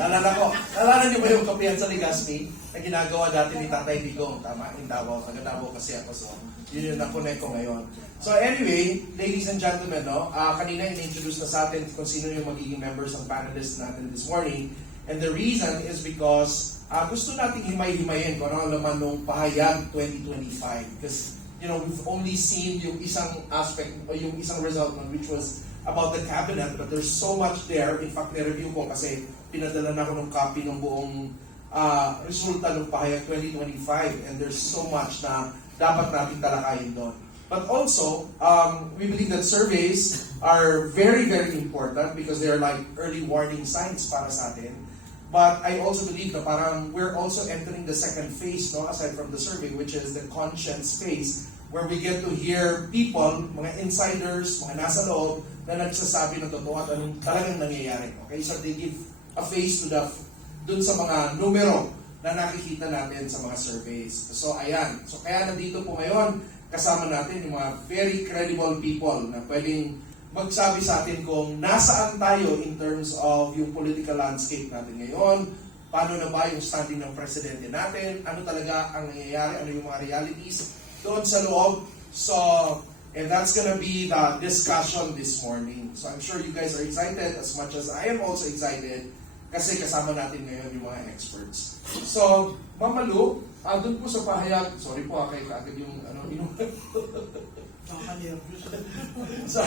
Naalala niyo ba yung kapihan sa Legazpi na ginagawa dati ni Tatay Digong? Tama, in Davao. Taga Davao kasi ako. So, yun yung nakonect ko ngayon. So anyway, ladies and gentlemen, no, kanina in-introduce na sa atin kung sino yung magiging members ng panelists natin this morning. And the reason is because gusto nating himay-himayin kung ano naman nung pahayag 2025. Because, you know, we've only seen yung isang aspect o yung isang result nun, which was about the cabinet, but there's so much there. In fact, ni-review ko kasi pinadala na ako ng copy ng buong resulta ng pahayag 2025, and there's so much na dapat natin talakayin doon. But also, we believe that surveys are very, very important because they're like early warning signs para sa atin. But I also believe na parang we're also entering the second phase, no, aside from the survey, which is the conscience phase, where we get to hear people, mga insiders, mga nasa loob, na nagsasabi ng totoo at anong talagang nangyayari. Okay? So they give a face to dun sa mga numero na nakikita natin sa mga surveys. So ayan. So kaya nandito po ngayon, kasama natin yung mga very credible people na pwedeng magsabi sa atin kung nasaan tayo in terms of yung political landscape natin ngayon, paano na ba yung standing ng presidente natin, ano talaga ang nangyayari, ano yung mga realities doon sa loob. So, and that's gonna be the discussion this morning. So I'm sure you guys are excited as much as I am also excited kasi kasama natin ngayon yung mga experts. So, Mama Lu, doon po sa pahayag, sorry po kay kaagad yung sa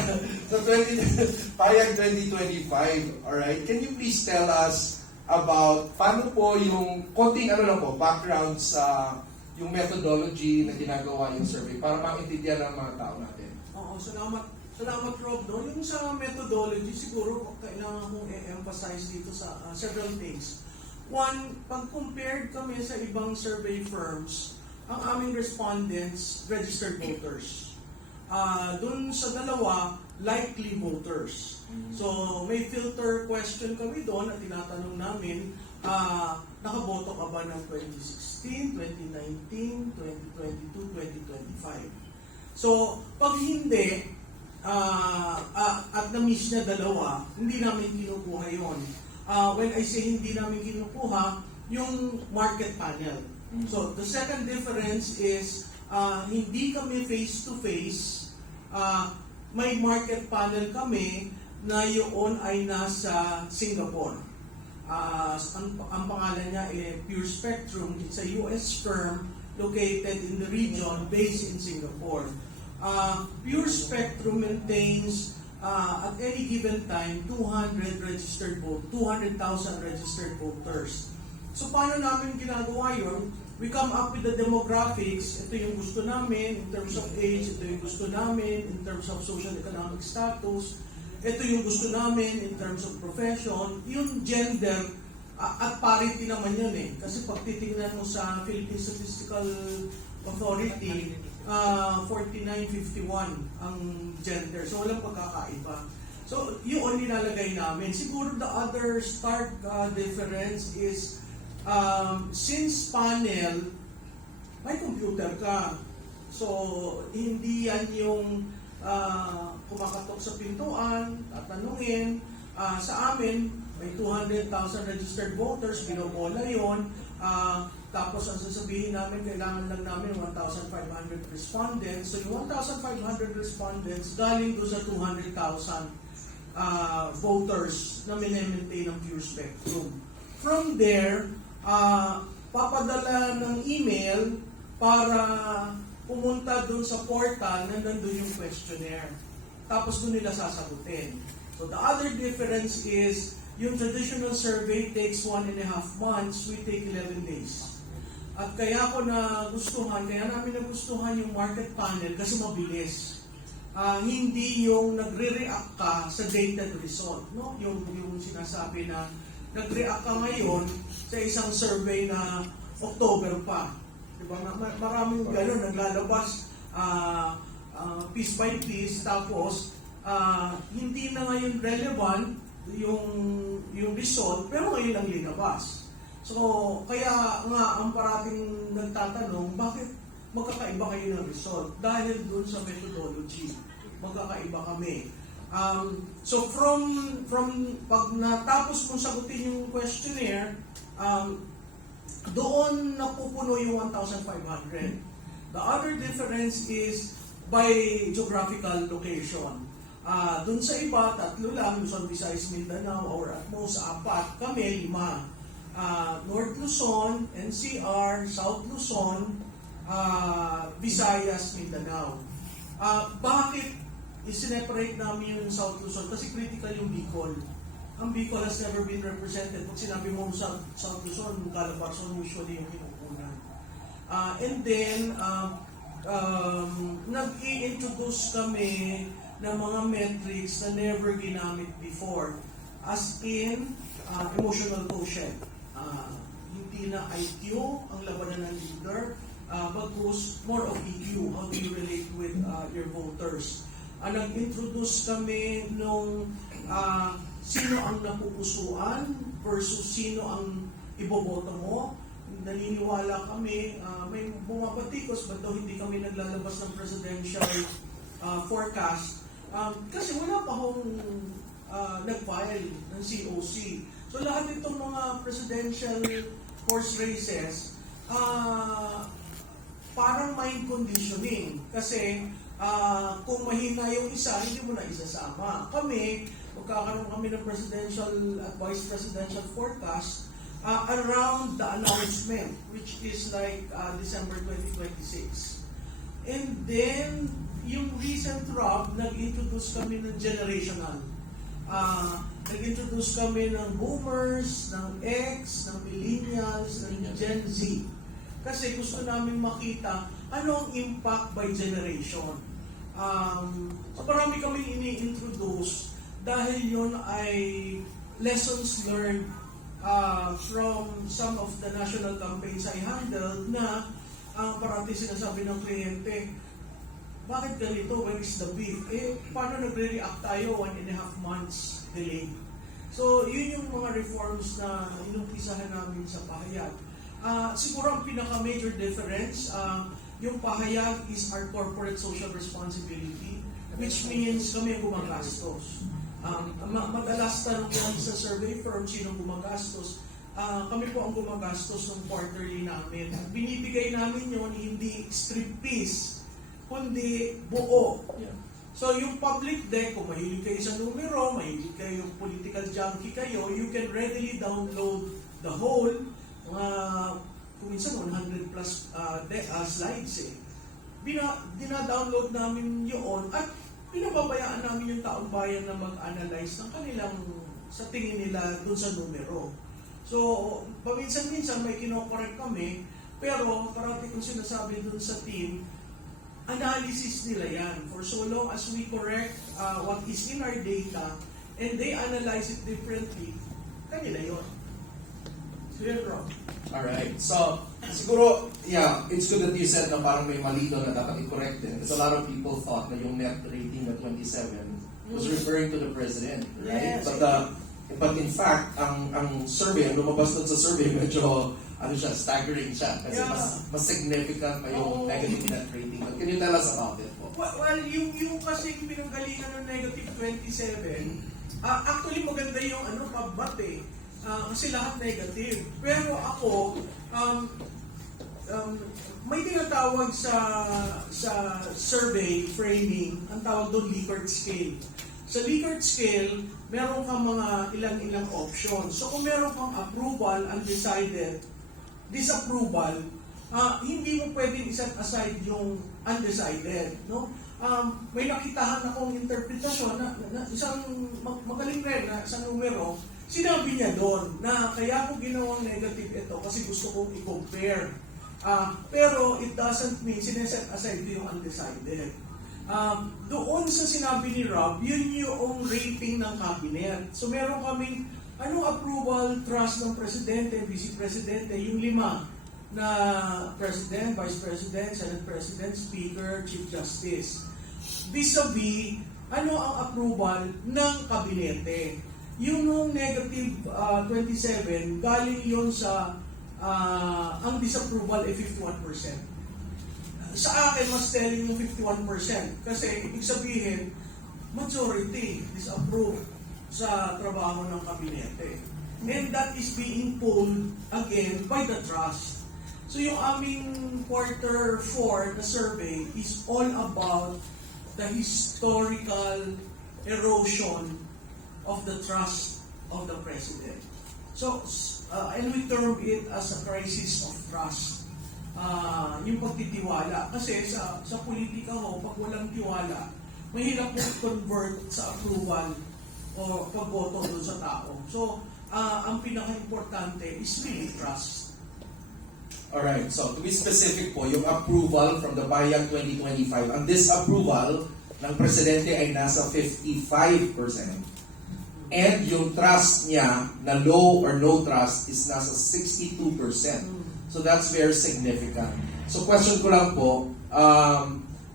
pahayag 2025, alright, can you please tell us about paano po yung konting background sa yung methodology na ginagawa yung survey para maintindihan ng mga tao natin? Oo, salamat Rob. No? Yung sa methodology, siguro kailangan kong i-emphasize dito sa several things. One, pag compared kami sa ibang survey firms, ang aming respondents, registered voters. Doon sa dalawa, likely voters. So, may filter question kami doon at tinatanong namin, nakaboto ka ba ng 2016, 2019, 2022, 2025? So, pag hindi, at na-miss na dalawa, hindi namin kinukuha yon. When I say hindi namin kinukuha, yung market panel. So, the second difference is, hindi kami face-to-face, may market panel kami na yun ay nasa Singapore. Ang pangalan niya ay Pure Spectrum. It's a US firm located in the region based in Singapore. Pure Spectrum maintains at any given time 200,000 registered voters. So paano namin ginagawa yun? We come up with the demographics. Ito yung gusto namin in terms of age, ito yung gusto namin in terms of social economic status, ito yung gusto namin in terms of profession, yung gender, at parity naman yun eh. Kasi pag titingnan mo sa Philippine Statistical Authority, 49-51 ang gender. So walang pagkakaiba. So yun nilalagay namin. Siguro the other stark difference is since panel, may computer ka. So hindi yan yung kumakatok sa pintuan, tatanungin. Sa amin, may 200,000 registered voters, binobola yun. Tapos ang sasabihin namin, kailangan lang namin 1,500 respondents. So yung 1,500 respondents galing doon sa 200,000 voters na minemaintain ng Pure Spectrum. From there, papadala ng email para pumunta doon sa portal na nandun yung questionnaire. Tapos doon nila sasagutin. So the other difference is, yung traditional survey takes 1.5 months, we take 11 days. At kaya namin nagustuhan yung market panel kasi mabilis. Hindi yung nagre-react ka sa dated result. No? Yung sinasabi na nag-react ka ngayon sa isang survey na October pa. Diba? Maraming gano'n naglalabas piece by piece, tapos hindi na ngayon relevant yung result, pero ngayon lang linabas. So, kaya nga ang parating nagtatanong, bakit magkakaiba kayo ng result? Dahil dun sa methodology, magkakaiba kami. So from pag natapos mong sagutin yung questionnaire, doon napupuno yung 1,500. The other difference is by geographical location. Doon sa iba, 3 lang, Luzon, Visayas, Mindanao, or at most 4, kami 5. North Luzon, NCR, South Luzon, Visayas, Mindanao. Bakit isineparate namin yung South Luzon? Kasi critical yung Bicol. Ang Bicol has never been represented. Pag sinabi mo sa South Luzon, Calabarzon usually yung kinukunan. And then, nag-i-introduce kami ng mga metrics na never ginamit before. As in, emotional quotient. Hindi na IQ ang labanan ng leader, but more of EQ. How do you relate with your voters? Nag-introduce kami nung sino ang napupusuan versus sino ang iboboto mo. Naniniwala kami, may bumabatikos, but daw hindi kami naglalabas ng presidential forecast. Kasi wala pa akong nag-file ng COC. So lahat itong mga presidential horse races, parang mind conditioning. Kasi kung mahina yung isa, hindi mo na isasama. Kami, magkakaroon kami ng presidential at vice presidential forecast around the announcement, which is like December 2026. And then, yung recent ROB, nag-introduce kami ng generational. Nag-introduce kami ng boomers, ng X, ng millennials, ng Gen Z. Kasi gusto namin makita ano ang impact by generation. So marami kami ini-introduce dahil yun ay lessons learned from some of the national campaigns I handled na parati sinasabi ng kliyente, bakit ganito? Where is the beef? Paano nagre-react tayo 1.5 months delay? So, yun yung mga reforms na inumpisahan namin sa pahayag. Siguro ang pinaka-major difference, yung pahayag is our corporate social responsibility, which means kami ang gumagastos. Madalas tanong yan sa survey firm, sino gumagastos? Kami po ang gumagastos ng quarterly namin. At binibigay namin yun, hindi strip piece, kundi buo. So yung public deck, kung mahilig kayo sa numero, mahilig kayo political junkie kayo, you can readily download the whole, kung minsan 100 plus slides eh. Dina-download namin yun at pinababayaan namin yung taong bayan na mag-analyze ng kanilang sa tingin nila dun sa numero. So, paminsan-minsan may kinokorek kami, pero parati kong sinasabi dun sa team, analysis nila yan. For so long as we correct what is in our data and they analyze it differently, kanila yun. So yun, Rob. Alright. So, siguro, yeah, it's good that you said na parang may mali doon na dapat i-correct din. Because a lot of people thought na yung net rating na 27 was referring to the president, right? Yes. But in fact, ang survey, ang lumabas doon sa survey, medyo staggering siya. Kasi mas significant pa yung negative net rating. Can you tell us about it po? Well, yung kasi pinanggalingan ng negative 27, actually maganda yung pabbat eh. Kasi lahat negative. Pero ako, may tinatawag sa survey framing, ang tawag doon Likert scale. Sa Likert scale, meron kang mga ilang options. So kung meron kang approval, undecided, disapproval, hindi mo pwedeng iset aside yung undecided. No? May nakitahan akong interpretasyon na isang magaling rin na isang numero, sinabi niya doon na kaya ko ginawang negative ito kasi gusto kong i-compare. Pero it doesn't mean sineset aside yung undecided. Doon sa sinabi ni Rob, yun yung rating ng cabinet. So meron kaming approval, trust ng presidente, vice presidente, yung 5 na president, vice president, senate president, speaker, chief justice. Vis-a-vis, ang approval ng kabinete. Yung nung negative 27, galing yun sa ang disapproval ay 51%. Sa akin, mas telling yung 51%. Kasi, ibig sabihin, majority disapprove sa trabaho ng kabinete. And that is being pulled again by the trust. So yung aming quarter 4 na survey is all about the historical erosion of the trust of the president. So, and we term it as a crisis of trust. Yung pagtitiwala. Kasi sa politika ho, pag walang tiwala, mahirap mo convert sa approval o pagboto doon sa tao. So, ang pinaka-importante is really trust. Alright, so to be specific po, yung approval from the Bayag 2025, ang disapproval ng presidente ay nasa 55%. And yung trust niya na low or no trust is nasa 62%. So that's very significant. So question ko lang po,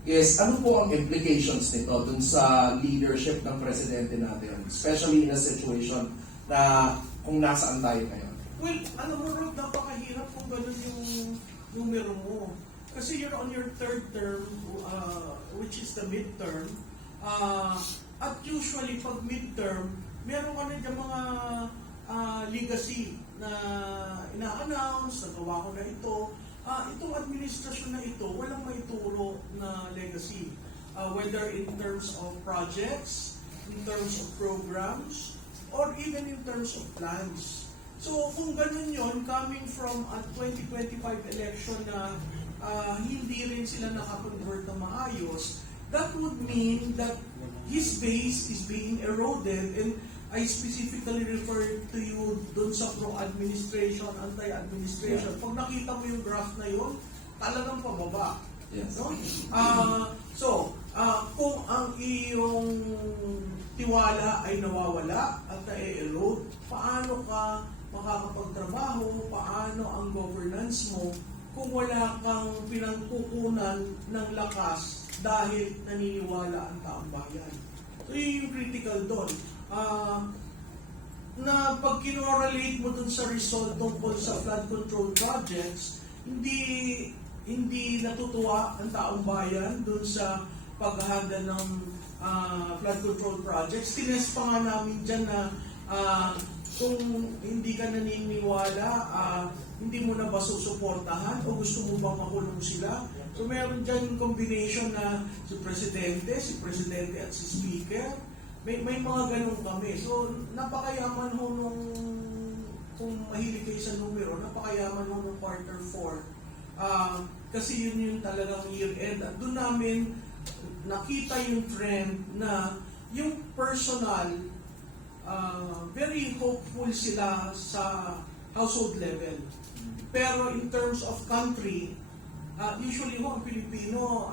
is ano po ang implications nito dun sa leadership ng presidente natin, especially in a situation na kung nasaan tayo ngayon? Well, alam mo Rob, napakahirap kung gano'n yung numero mo. Kasi you're on your third term, which is the midterm. At usually, pag midterm, meron ka na dyan mga legacy na ina-announce, nagawa ko na ito. Itong administrasyon na ito, walang maituro na legacy. Whether in terms of projects, in terms of programs, or even in terms of plans. So kung ganun yon, coming from a 2025 election na hindi rin sila nakakonvert na maayos, that would mean that his base is being eroded. And I specifically refer to you dun sa pro-administration, anti-administration. Pag nakita mo yung graph na yun, talagang pababa. Yes. No? Kung ang iyong tiwala ay nawawala at na-erode, paano ka makakapagtrabaho, paano ang governance mo kung wala kang pinangkukunan ng lakas dahil naniniwala ang taong bayan. So yun yung critical doon. Na pag kinorelate mo dun sa result tungkol sa flood control projects, hindi natutuwa ang taong bayan dun sa paghahanda ng flood control projects. Tinest pa nga namin dyan na kung hindi ka naniniwala, hindi mo na ba susuportahan o gusto mo bang makulong sila? So meron dyan yung combination na si Presidente at si Speaker. May mga ganun kami. So napakayaman ho nung, kung mahilig kayo sa numero, napakayaman ho nung quarter 4. Kasi yun yung talagang year-end. At doon namin nakita yung trend na yung personal, very hopeful sila sa household level. Pero in terms of country, usually ho, ang Pilipino,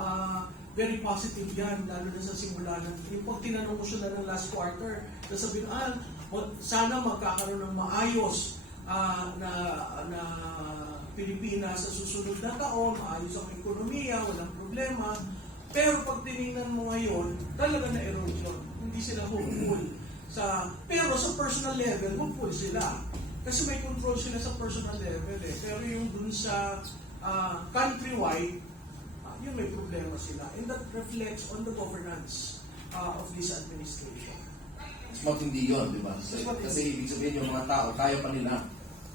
very positive yan, lalo na sa simula. Yung pag tinanong ko sila ng last quarter, sasabihin, sana magkakaroon ng maayos na Pilipinas sa susunod na taon, maayos ang ekonomiya, walang problema. Pero pag tinignan mo ngayon, talaga na erosion. Hindi sila hopeful. Pero sa personal level, hopeful sila. Kasi may control sila sa personal level eh. Pero yung dun sa countrywide, yun may problema sila. And that reflects on the governance of this administration. Mas matindi yun, di ba? Kasi ibig sabihin yung mga tao, kaya pa nila.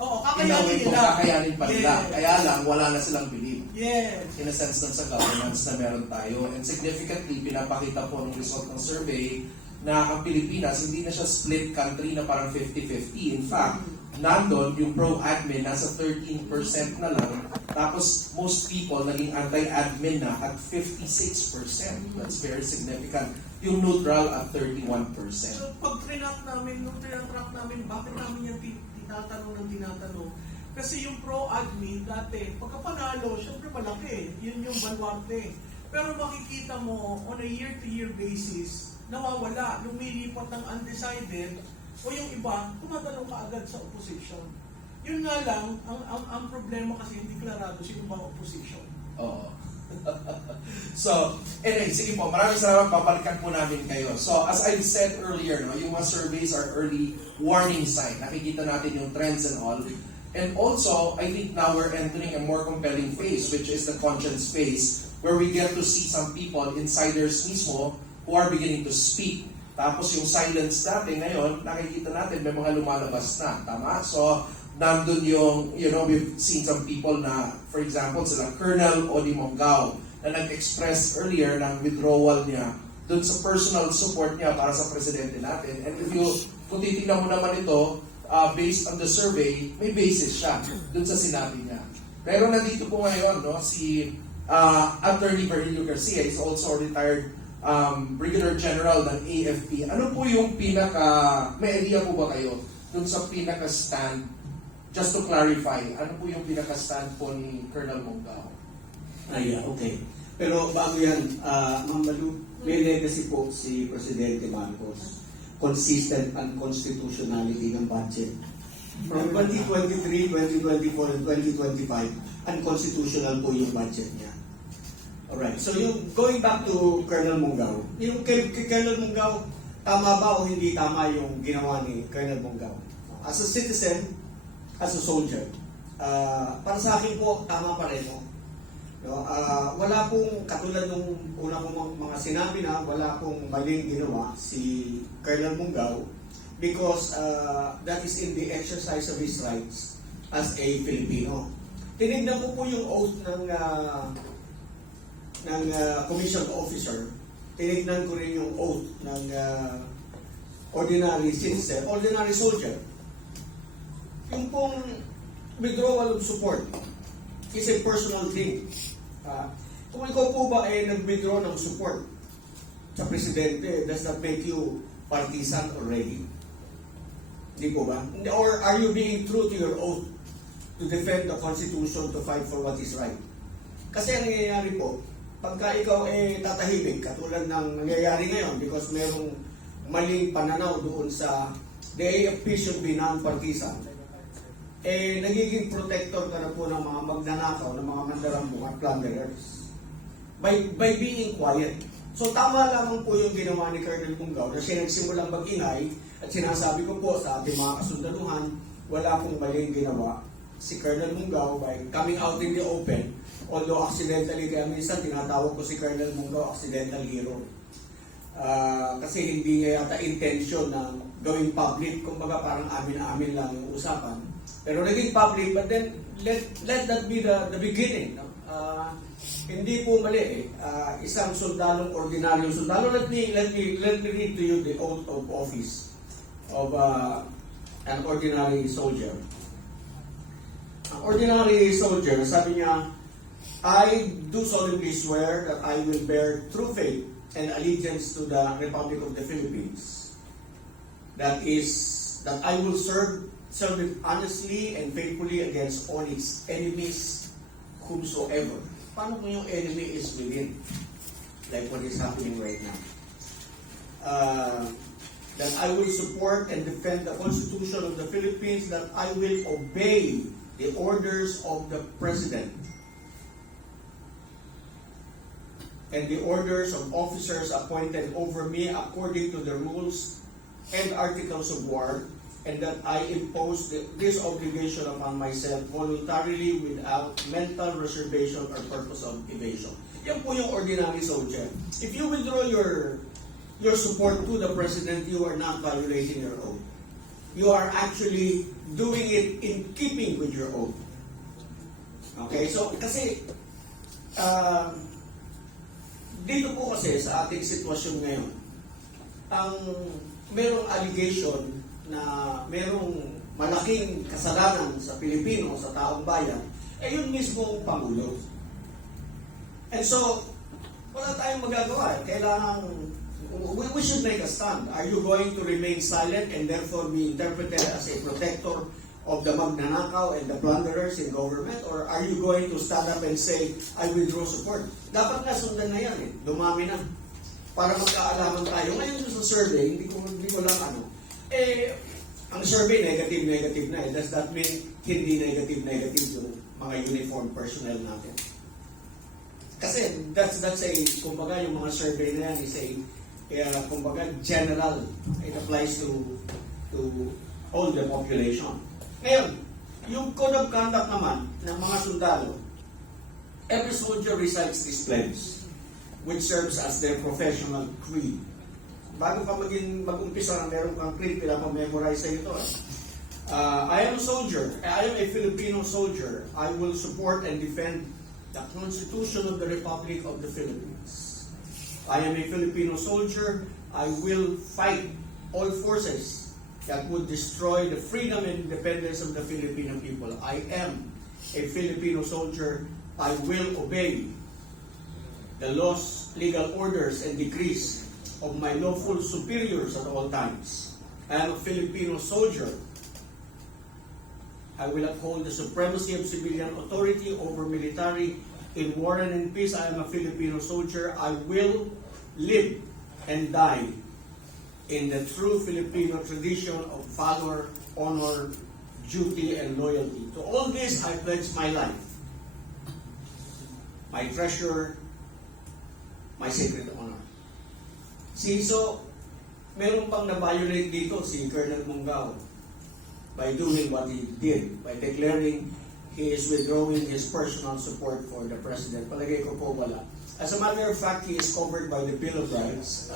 Oo, kakayanin nila. Kakayanin pa nila. Kaya lang, wala na silang believe. Yes. In a sense nun sa governance na meron tayo. And significantly, pinapakita po ng result ng survey na ang Pilipinas, hindi na siya split country na parang 50-50. In fact, nandun, yung pro-admin nasa 13% na lang. Tapos, most people naging anti-admin na at 56%. That's very significant. Yung neutral at 31%. So, pag tinatrack namin, bakit namin yung tinatanong? Kasi yung pro-admin dati, pagka panalo, syempre malaki. Yun yung baluarte. Pero makikita mo, on a year-to-year basis, nawawala, lumilipat ng undecided, o yung iba, tumatanong ka agad sa opposition. Yun nga lang, ang problema kasi hindi klarado sino ba opposition. Oo. So, anyway, sige po, maraming salamat, babalikan po namin kayo. So, as I said earlier, no, yung mga surveys are early warning sign. Nakikita natin yung trends and all. And also, I think now we're entering a more compelling phase, which is the conscience phase, where we get to see some people, insiders mismo, who are beginning to speak. Tapos yung silence natin ngayon, nakikita natin may mga lumalabas na, tama? So, nandun yung, we've seen some people na, for example, sila Colonel Odi Mongao, na nag-express earlier ng withdrawal niya dun sa personal support niya para sa presidente natin. And kung titignan mo naman ito, based on the survey, may basis siya dun sa sinabi niya. Pero nandito po ngayon, si Attorney Virgilio Garcia is also a retired Brigadier General ng AFP. Ano po yung may idea po ba kayo dun sa pinaka-stand? Just to clarify, ano po yung pinaka-stand po ni Colonel Mongao? Okay. Pero bago yan, Ma'am Malu, may legacy po si Presidente Marcos. Consistent unconstitutionality ng budget. From 2023, 2024, and 2025, unconstitutional po yung budget niya. Alright, so yung going back to Colonel Mongao, yung kay Colonel Mongao, tama ba o hindi tama yung ginawa ni Colonel Mongao? As a citizen, as a soldier, para sa akin po, tama pa rin. Wala pong, katulad nung una kong mga sinabi na, wala pong maling ginawa si Colonel Mongao because that is in the exercise of his rights as a Filipino. Tinignan ko po yung oath ng commissioned officer. Tinignan ko rin yung oath ng ordinary citizen, ordinary soldier. Yung pong withdrawal of support is a personal thing. Kung ikaw po ba ay nag-withdraw ng support sa presidente, does that make you partisan already? Hindi po ba? Or are you being true to your oath to defend the Constitution, to fight for what is right? Kasi ang nangyayari po, pagka ikaw ay tatahimik, katulad ng nangyayari ngayon because merong maling pananaw doon sa the AFP should be non-partisan, nagiging protector ka na po ng mga magnanakaw, ng mga mandarambong at plunderers by being quiet. So tama lamang po yung ginawa ni Colonel Mongao na siya nagsimulang mag-ingay at sinasabi ko po sa ating mga kasundaluhan, wala pong maling ginawa si Colonel Mongao by coming out in the open. Although accidentally, kaya minsan tinatawag ko si Colonel Mongao accidental hero. Kasi hindi niya yata intention na gawing public, kumbaga parang amin-amin lang yung usapan. Pero naging public, but then let that be the beginning. No? Hindi po mali isang sundalong, ordinaryong sundalo. Let me read to you the oath of office of an ordinary soldier. An ordinary soldier, sabi niya, I do solemnly swear that I will bear true faith and allegiance to the Republic of the Philippines. That I will serve it honestly and faithfully against all its enemies, whomsoever. Paano kung yung enemy is within? Like what is happening right now. That I will support and defend the Constitution of the Philippines, that I will obey the orders of the President and the orders of officers appointed over me according to the rules and articles of war, and that I impose this obligation upon myself voluntarily without mental reservation or purpose of evasion. Yan po yung ordinary soldier. If you withdraw your support to the President, you are not violating your oath. You are actually doing it in keeping with your oath. Okay? So, kasi, dito po kasi sa ating sitwasyon ngayon, ang merong allegation na merong malaking kasalanan sa Pilipino, sa taong bayan, yun mismo Pangulo. And so, wala tayong magagawa. Kailangan, we should make a stand. Are you going to remain silent and therefore be interpreted as a protector of the magnanakaw and the plunderers in government, or are you going to stand up and say, I withdraw support? Dapat nga sundan na yan dumami na. Para magkaalaman tayo. Ngayon sa survey, hindi ko lang ang survey negative na Does that mean hindi negative yung mga uniform personnel natin? Kasi that's a, kumbaga yung mga survey na yan is kumbaga general. It applies to all the population. Ngayon, yung code of conduct naman ng mga sundalo, every soldier recites this pledge. which serves as their professional creed. Bago ka mag-umpisa na meron kang creed, pinapamemorize sa ito. I am a soldier. I am a Filipino soldier. I will support and defend the Constitution of the Republic of the Philippines. I am a Filipino soldier. I will fight all forces that would destroy the freedom and independence of the Filipino people. I am a Filipino soldier. I will obey the laws, legal orders, and decrees of my lawful superiors at all times. I am a Filipino soldier. I will uphold the supremacy of civilian authority over military in war and in peace. I am a Filipino soldier. I will live and die in the true Filipino tradition of valor, honor, duty, and loyalty. To all this, I pledge my life, my treasure, my sacred honor. So, meron pang na-violate dito si Colonel Mungao by doing what he did, by declaring he is withdrawing his personal support for the President. Palagay ko po wala. As a matter of fact, he is covered by the Bill of Rights,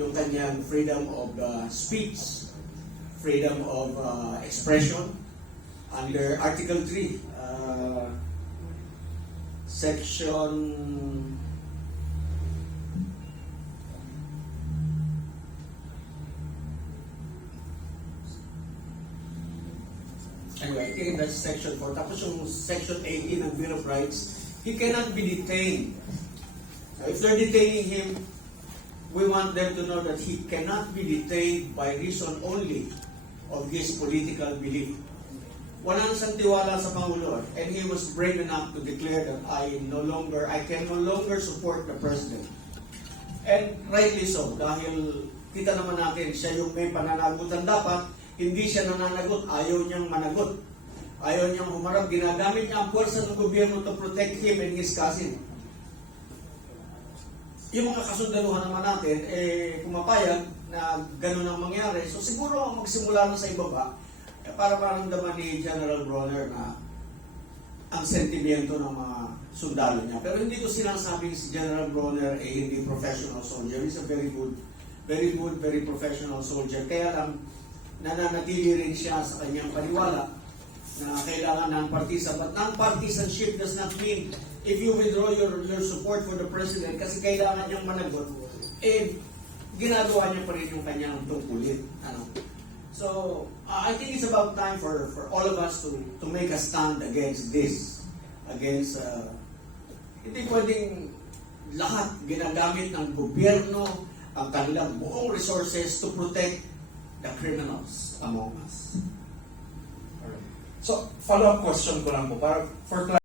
yung kanyang freedom of speech, freedom of expression, under Article 3, Section Anyway, I think that's Section 4. Tapos yung Section 18 ng Bill of Rights, he cannot be detained. So if they're detaining him, we want them to know that he cannot be detained by reason only of his political belief. Walang santiwala sa Pangulo, and he was brave enough to declare that I can no longer support the President. And rightly so, dahil kita naman natin, siya yung may pananagutan dapat, hindi siya nananagot, ayaw niyang managot. Ayaw niyang humarap, ginagamit niya ang puwersa ng gobyerno to protect him and his cousin. Yung mga kasundaluhan naman natin, pumapayag na gano'n ang mangyari. So siguro magsimula na sa ibaba, para maramdaman ni General Bronner na ang sentimiento ng mga sundalo niya. Pero hindi ko sinasabing si General Bronner hindi professional soldier. He's a very good, very professional soldier. Kaya lang, nananatili rin siya sa kanyang paniwala na kailangan non-partisan. But non-partisanship does not mean if you withdraw your support for the President kasi kailangan niyang managot, ginagawa niya pa rin yung kanyang tungkulin. So, I think it's about time for all of us to make a stand against this. Against, hindi pwedeng lahat ginagamit ng gobyerno ang kanilang buong resources to protect the criminals among us. So, follow-up question ko lang po, para for